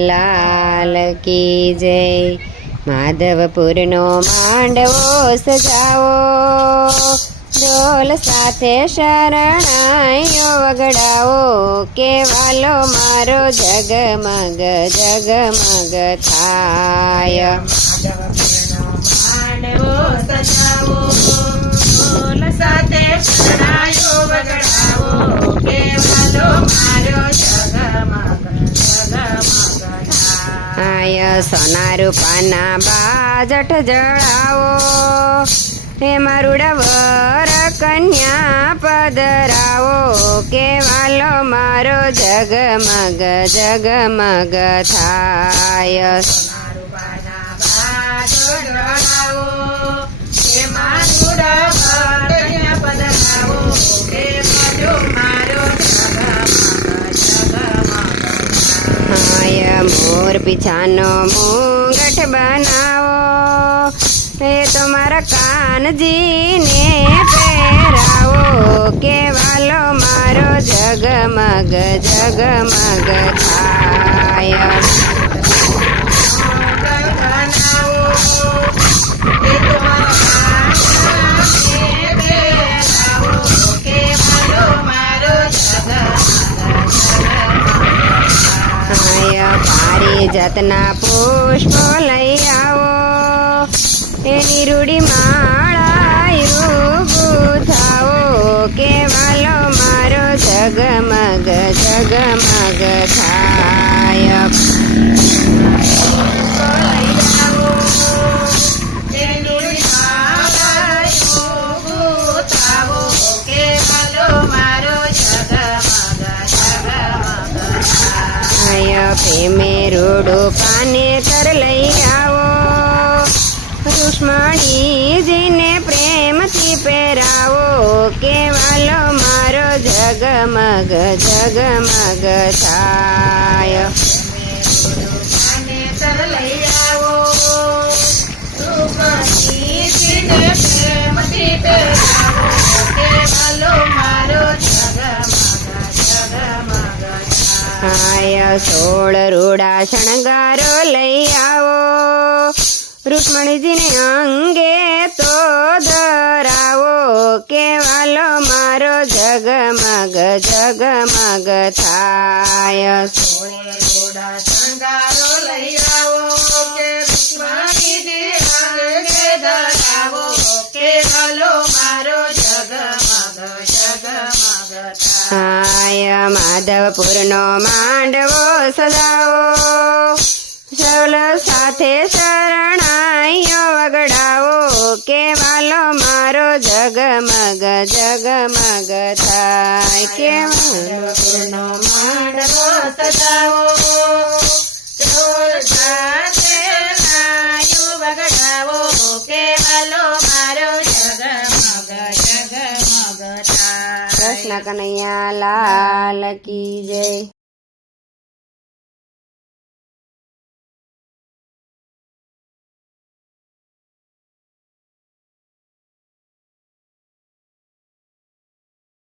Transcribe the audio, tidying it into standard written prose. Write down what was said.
લાલ કી જય। માધવપુરનો માંડવો સજાવો, ઢોલ સાથે શરણાઈઓ વગડાવો, કેવાલો મારો જગમગ જગમગ થાય। માંડવો સજાવો, ઢોલ સાથે શરણાઈઓ વગડાવો, કેવાલો મારો જગમગ જગમગ થાય। સોના રૂપાના બાજટ જળાવો, હે મારુડા વર કન્યા પધરાવો, કેવાલો મારો જગમગ જગમગ થાય। રૂપાના બાજો જળાવો, હે મારુડા વર કન્યા પધરાવો, કેવાલો મારો જગમગ જગમગ મોર પીછાનો મુંગઠ બનાવો, એ તો મારા કાનજીને પહેરાવો, કેવાલો મારો જગમગ જગમગ થાય। પારિજાતના પુષ્પો લઈ આવો, એની રૂડી માળા ગુથાવો, કેવાલો મારો જગમગ જગમગ થાય। પ્રેમે રૂડું પાનેતર લઈ આવો, રુક્ષ્મણીજીને પ્રેમથી પહેરાવો, કેવાલો મારો જગમગ જગમગ થાય। લઈ આવો, રુક્ષ્મણીજીને પ્રેમથી પહેરાવો, કેવાલો મારો જગમગ જગમગ થાય। 16 રૂડા શણગારો લઈ આવો, રુક્ષ્મણીજીને અંગે તો ધરાવો, કેવાલો મારો જગમગ જગમગ થાય। 16 રૂડા શણગારો લઈ આવો, કે રુક્ષ્મણીજી અંગે ધરાવો, કેવાલો મારો જગમગ જગમગ થાય। માધવપુરનો માંડવો સજાવો, ઢોલ સાથે શરણાઈઓ વગડાવો, કેવાલો મારો જગમગ જગમગ થાય। માધવપુરનો માંડવો સજાવો, ઢોલ સાથે શરણાઈઓ વગડાવો, કેવાલો મારો જગમગ જગમગ થાય। કૃષ્ણ કનૈયા લાલ કી જય।